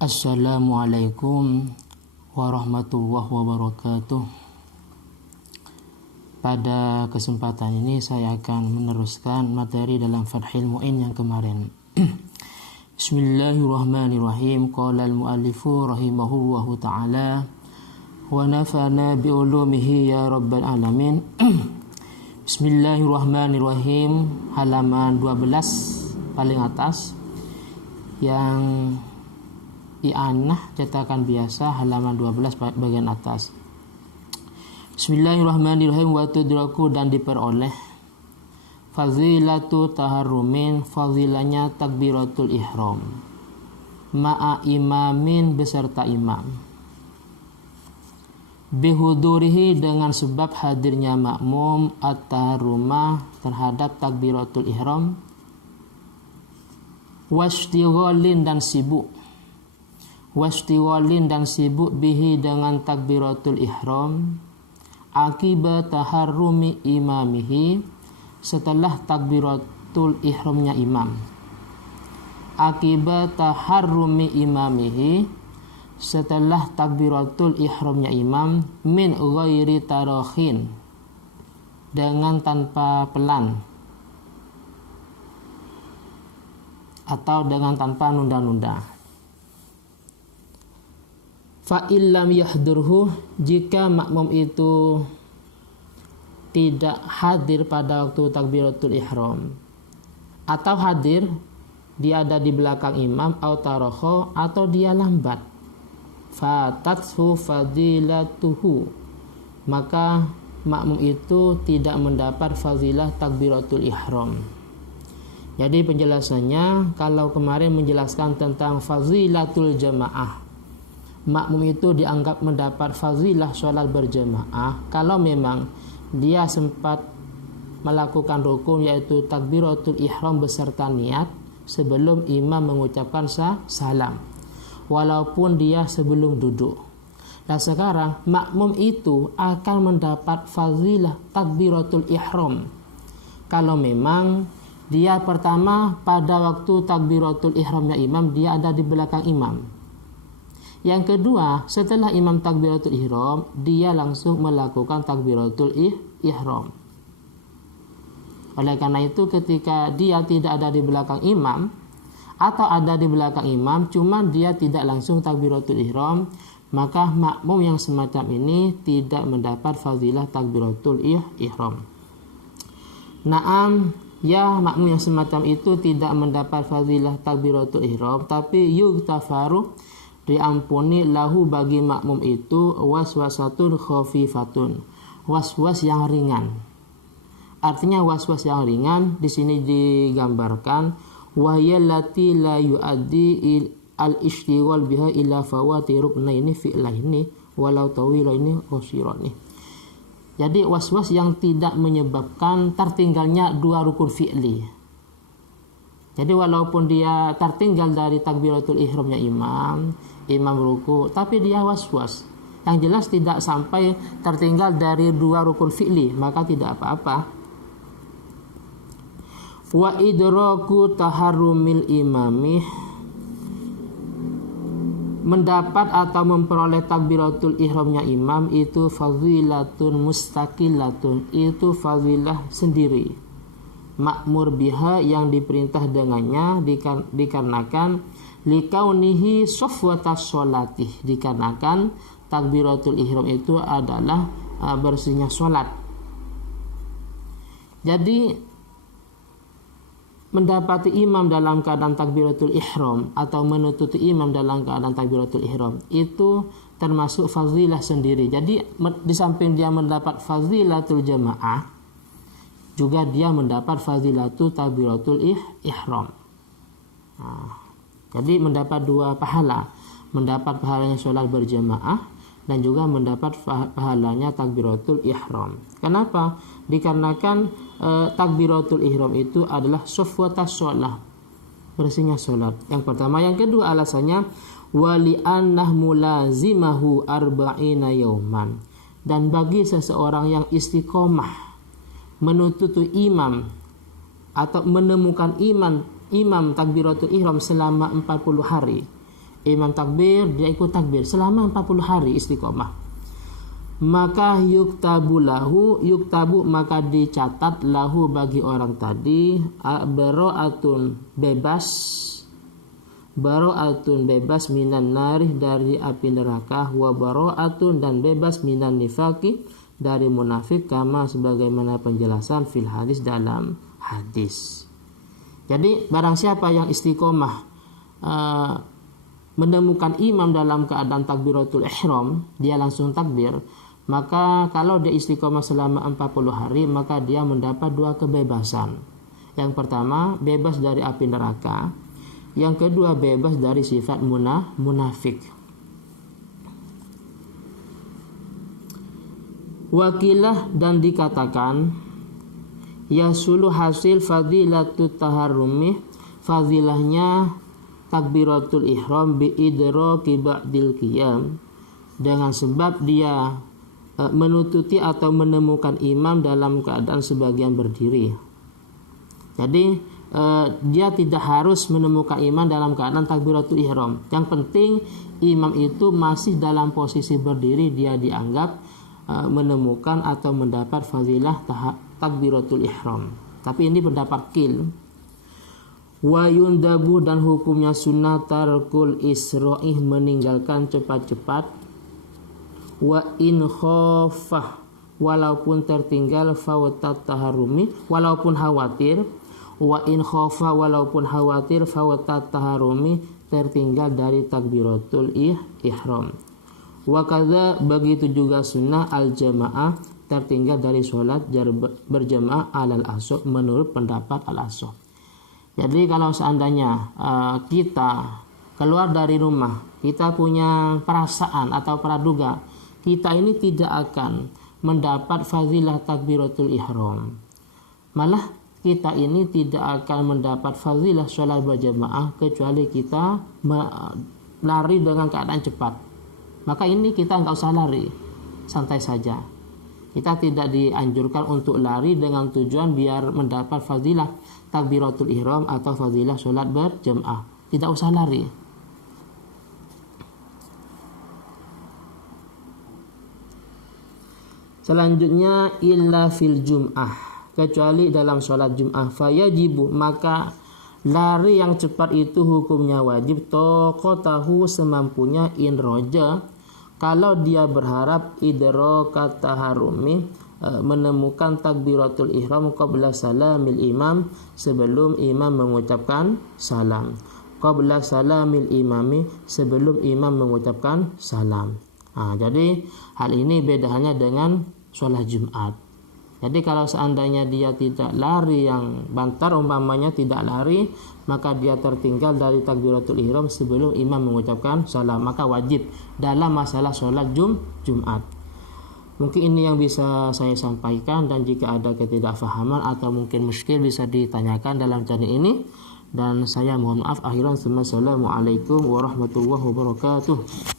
Assalamualaikum warahmatullahi wabarakatuh. Pada kesempatan ini saya akan meneruskan materi dalam Fathul Mu'in yang kemarin. Bismillahirrahmanirrahim. Qala al-muallifu rahimahullahu ta'ala wa nafa'na bi'ulumihi ya rabbal alamin. Bismillahirrahmanirrahim. Halaman 12 paling atas, yang i'anah cetakan biasa, halaman 12 bagian atas. Bismillahirrahmanirrahim. Wa tudraku, dan diperoleh fazilatu taharrumin, fazilanya takbiratul ihram, ma'a imamin, beserta imam, bihudurihi, dengan sebab hadirnya makmum, at-taharrumah, terhadap takbiratul ihram, wastighalin, dan sibuk, bihi, dengan takbiratul ihram, akibat taharrumi imamihi, setelah takbiratul ihramnya imam, akibat taharrumi imamihi, setelah takbiratul ihramnya imam, min ghairi tarakhin, dengan tanpa pelan atau dengan tanpa nunda-nunda. Fa'illam yahdurhu, jika makmum itu tidak hadir pada waktu takbiratul ihram, atau hadir dia ada di belakang imam, au tarakha, atau dia lambat, fatathu fadilatuhu, maka makmum itu tidak mendapat fadilah takbiratul ihram. Jadi penjelasannya, kalau kemarin menjelaskan tentang fazilatul jamaah, makmum itu dianggap mendapat fadilah sholat berjamaah kalau memang dia sempat melakukan rukun, yaitu takbiratul ihram beserta niat sebelum imam mengucapkan salam, walaupun dia sebelum duduk. Nah sekarang makmum itu akan mendapat fadilah takbiratul ihram kalau memang dia pertama pada waktu takbiratul ihramnya imam dia ada di belakang imam. Yang kedua, setelah imam takbiratul ihram, dia langsung melakukan takbiratul ihram. Oleh karena itu, ketika dia tidak ada di belakang imam, atau ada di belakang imam, cuman dia tidak langsung takbiratul ihram, maka makmum yang semacam ini tidak mendapat fadilah takbiratul ihram. Naam, ya, makmum yang semacam itu tidak mendapat fadilah takbiratul ihram, tapi yughtafaru, diampuni, lahu, bagi makmum itu, waswasatun khafifatun, waswas yang ringan. Artinya waswas yang ringan di sini digambarkan wahyallati la yuaddi al-ishtighal biha ila fawati ruknaini fi'laini walau tawilaini qasirani. Jadi waswas yang tidak menyebabkan tertinggalnya dua rukun fi'li. Jadi walaupun dia tertinggal dari takbiratul ihramnya imam ruku, tapi dia waswas. Yang jelas tidak sampai tertinggal dari dua rukun fi'li, maka tidak apa-apa. Wa idraku taharrumil imami, mendapat atau memperoleh takbiratul ihramnya imam itu fadilatun mustaqilatun, itu fadilah sendiri. Makmur biha, yang diperintah dengannya, dikarenakan likaunihi sofwatas sholatih, dikarenakan takbiratul ihram itu adalah bersihnya sholat. Jadi mendapati imam dalam keadaan takbiratul ihram atau menututi imam dalam keadaan takbiratul ihram itu termasuk fadilah sendiri. Jadi di samping dia mendapat fadilatul jamaah, juga dia mendapat fadilatul takbiratul ihram. Jadi mendapat dua pahala, mendapat pahalanya sholat berjamaah dan juga mendapat pahalanya takbiratul ihram. Kenapa? Dikarenakan takbiratul ihram itu adalah sofwatas sholat, bersihnya sholat. Yang pertama. Yang kedua alasannya wali annah mulazimahu arba'ina yauman, dan bagi seseorang yang istiqomah menututi imam atau menemukan imam takbiratul ihram selama 40 hari. Imam takbir, dia ikut takbir selama 40 hari istiqomah. Maka yuktabu maka dicatat lahu bagi orang tadi baro'atun bebas minan narih dari api neraka, wa baro'atun dan bebas minan nifaki dari munafik, kama sebagaimana penjelasan fil hadis dalam hadis. Jadi barang siapa yang istiqomah menemukan imam dalam keadaan takbiratul ihram, dia langsung takbir, maka kalau dia istiqomah selama 40 hari, maka dia mendapat 2 kebebasan. Yang pertama, bebas dari api neraka. Yang kedua, bebas dari sifat munafik. Wakilah dan dikatakan yasulu hasil fadilatut taharrumi, fadilahnya takbiratul ihram bi idraki ba'dil qiyam, dengan sebab dia menututi atau menemukan imam dalam keadaan sebagian berdiri. Jadi dia tidak harus menemukan imam dalam keadaan takbiratul ihram. Yang penting imam itu masih dalam posisi berdiri, dia dianggap menemukan atau mendapat fadilah takbiratul ihram. Tapi ini pendapat qil. Wa yundabu dan hukumnya sunnah tarkul isra'ih, meninggalkan cepat-cepat. Wa in khafah, walaupun tertinggal fawatat taharumi, walaupun khawatir. Wa in khafa, walaupun khawatir fawatat taharumi, tertinggal dari takbiratul ihram. Wa kadza, begitu juga sunnah al jamaah, tertinggal dari sholat berjamaah alal asok, menurut pendapat al asok. Jadi kalau seandainya kita keluar dari rumah, kita punya perasaan atau praduga kita ini tidak akan mendapat fadilah takbiratul ihram, malah kita ini tidak akan mendapat fadilah sholat berjamaah kecuali kita lari dengan keadaan cepat, maka ini kita nggak usah lari, santai saja. Kita tidak dianjurkan untuk lari dengan tujuan biar mendapat fadilah takbiratul ihram atau fadilah sholat berjamaah. Tidak usah lari. Selanjutnya illa fil jum'ah, kecuali dalam sholat jum'ah. Fayajibu, maka lari yang cepat itu hukumnya wajib. Toqotahu, semampunya, in roja, kalau dia berharap idrokat taharumi, menemukan takbiratul ihram qabla salamil imam, sebelum imam mengucapkan salam. Qabla salamil imami, sebelum imam mengucapkan salam. Jadi hal ini bedanya dengan sholat Jumat. Jadi kalau seandainya dia tidak lari yang bantar, umpamanya tidak lari, maka dia tertinggal dari takbiratul ihram sebelum imam mengucapkan salam, maka wajib dalam masalah sholat Jumat. Mungkin ini yang bisa saya sampaikan, dan jika ada ketidakfahaman atau mungkin muskil bisa ditanyakan dalam channel ini. Dan saya mohon maaf akhiran. Assalamualaikum warahmatullahi wabarakatuh.